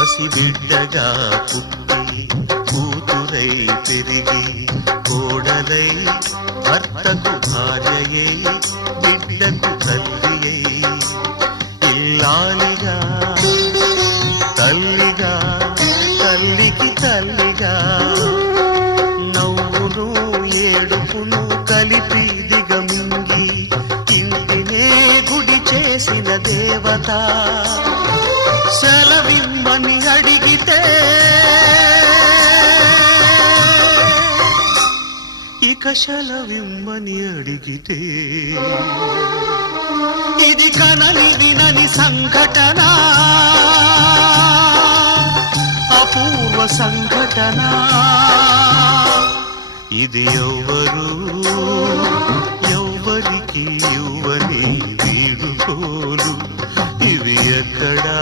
పసిబిడ్డగా పుట్టి కూతురై పెరిగి కోడలై భర్తకు భార్యయై బిడ్డకు తల్లియై ఇల్లాలిగా తల్లిగా తల్లికి తల్లిగా నవ్వును ఏడుపును కలిపి దిగమింగి ఇంటినే గుడి చేసిన దేవత. సెలవిమ్మని అడిగితే ఇక సెలవిమ్మని అడిగితే ఇది కనని వినని సంఘటన? అపూర్వ సంఘటన? ఇది ఎవరు?